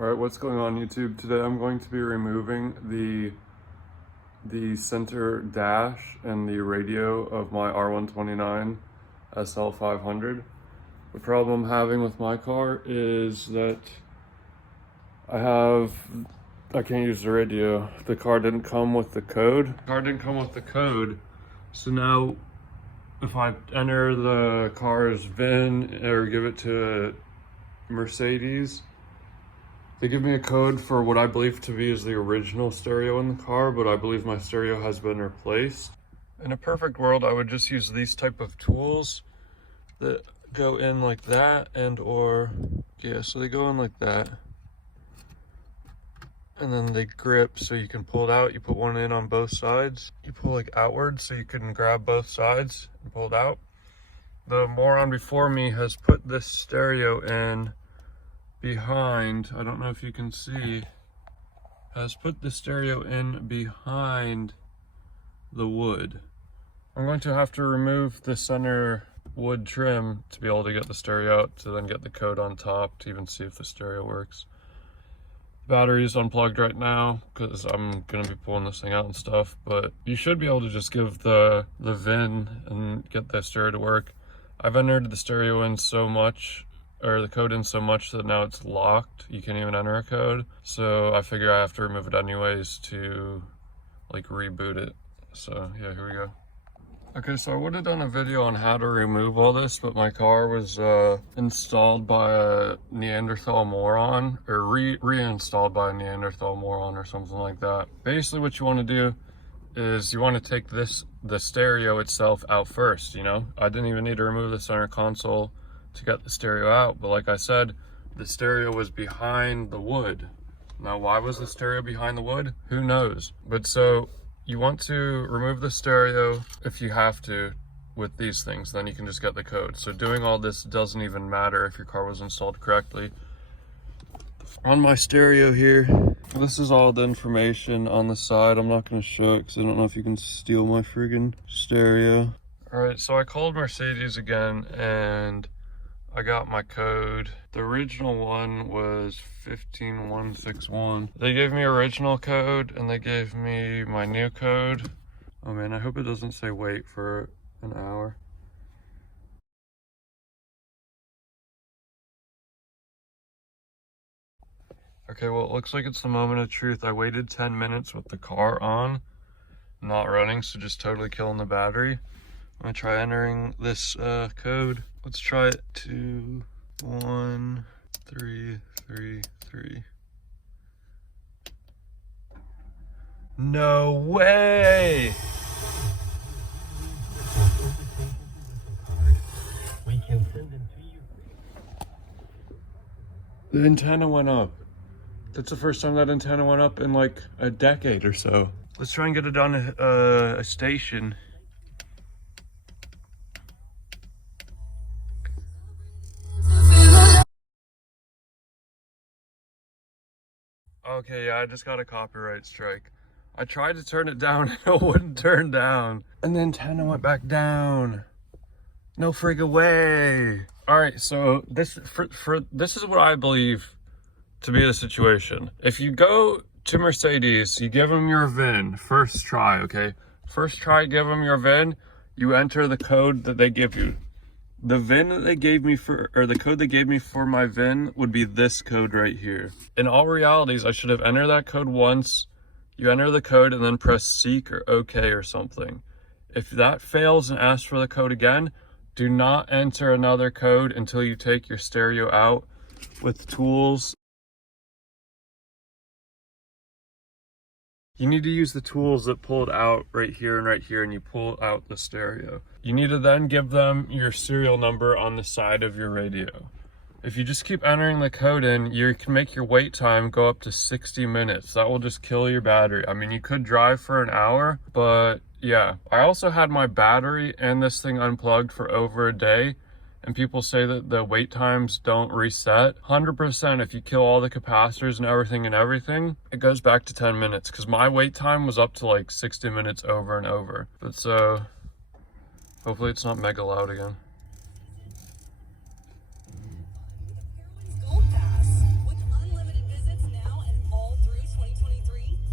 Alright, what's going on YouTube? Today I'm going to be removing the center dash and the radio of my R129 SL500. The problem I'm having with my car is that I can't use the radio. The car didn't come with the code. So now if I enter the car's VIN or give it to Mercedes, they give me a code for what I believe to be is the original stereo in the car, but I believe my stereo has been replaced. In a perfect world, I would just use these type of tools that go in like that so they go in like that. And then they grip so you can pull it out. You put one in on both sides. You pull like outward so you can grab both sides and pull it out. The moron before me has put this stereo in behind, I don't know if you can see, has put the stereo in behind the wood. I'm going to have to remove the center wood trim to be able to get the stereo out, to then get the code on top to even see if the stereo works. The battery is unplugged right now because I'm going to be pulling this thing out and stuff, but you should be able to just give the VIN and get the stereo to work. I've entered the stereo in so much, or the code in so much, that now it's locked. You can't even enter a code. So I figure I have to remove it anyways to like reboot it. So yeah, here we go. Okay, so I would have done a video on how to remove all this, but my car was installed by a Neanderthal moron, or reinstalled by a Neanderthal moron or something like that. Basically what you want to do is you want to take the stereo itself out first, you know? I didn't even need to remove the center console to get the stereo out, but like I said, the stereo was behind the wood. Now why was the stereo behind the wood? Who knows? But so you want to remove the stereo if you have to with these things, then you can just get the code. So doing all this doesn't even matter if your car was installed correctly. On my stereo here, this is all the information on the side. I'm not going to show it because I don't know if you can steal my friggin' stereo. Alright, so I called Mercedes again and I got my code. The original one was 15161. They gave me original code and they gave me my new code. Oh man, I hope it doesn't say wait for an hour. Okay, well it looks like it's the moment of truth. I waited 10 minutes with the car on, not running, so just totally killing the battery. I'm gonna try entering this code. Let's try it. 21333. No way! We can send them to you. The antenna went up. That's the first time that antenna went up in like a decade or so. Let's try and get it on a station. Okay, yeah, I just got a copyright strike. I tried to turn it down and it wouldn't turn down. And the antenna went back down. No frig way. Alright, so this is what I believe to be the situation. If you go to Mercedes, you give them your VIN, first try, okay? First try, give them your VIN, you enter the code that they give you. The VIN that they gave me the code they gave me for my VIN would be this code right here. In all realities, I should have entered that code once. You enter the code and then press seek or OK or something. If that fails and asks for the code again, do not enter another code until you take your stereo out with tools. You need to use the tools that pull it out right here, and you pull out the stereo. You need to then give them your serial number on the side of your radio. If you just keep entering the code in, you can make your wait time go up to 60 minutes. That will just kill your battery. I mean, you could drive for an hour, but yeah. I also had my battery and this thing unplugged for over a day, and people say that the wait times don't reset. 100%, if you kill all the capacitors and everything, it goes back to 10 minutes, because my wait time was up to like 60 minutes over and over. But so, hopefully it's not mega loud again.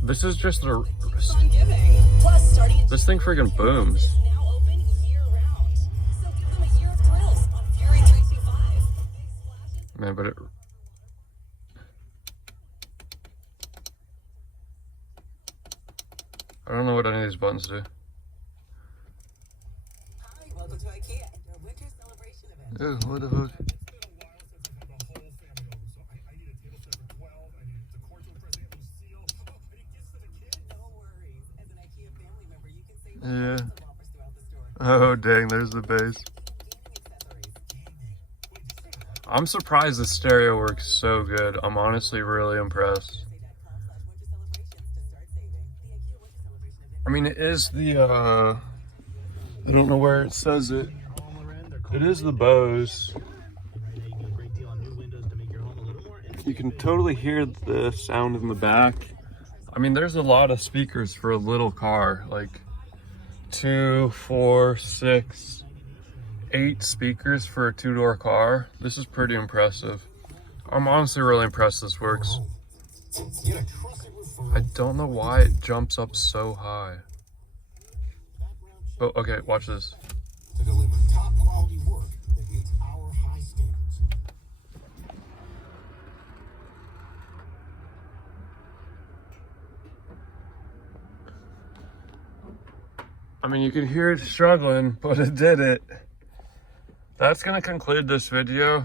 This is just the... This thing freaking booms. Man, but it... I don't know what any of these buttons do. Hi, welcome to IKEA, your winter celebration event. Ew, what the fuck? Yeah. Oh dang, there's the bass. I'm surprised the stereo works so good. I'm honestly really impressed. I mean, it is the, I don't know where it says it. It is the Bose. You can totally hear the sound in the back. I mean, there's a lot of speakers for a little car, like 2, 4, 6, 8 speakers for a 2-door car. This is pretty impressive. I'm honestly really impressed this works. I don't know why it jumps up so high. Oh, okay, watch this. To deliver top quality work that meets our high standards. I mean, you could hear it struggling, but it did it. That's gonna conclude this video.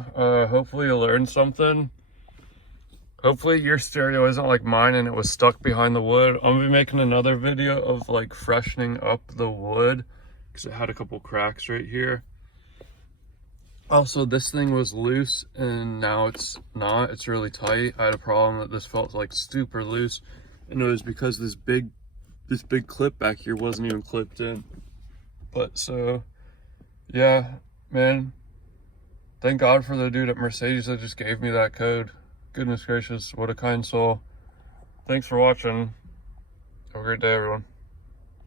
Hopefully you learned something. Hopefully your stereo isn't like mine and it was stuck behind the wood. I'm gonna be making another video of like freshening up the wood because it had a couple cracks right here. Also, this thing was loose and now it's not. It's really tight. I had a problem that this felt like super loose, and it was because this big clip back here wasn't even clipped in. But so, yeah, man. Thank God for the dude at Mercedes that just gave me that code. Goodness gracious, what a kind soul. Thanks for watching. Have a great day, everyone.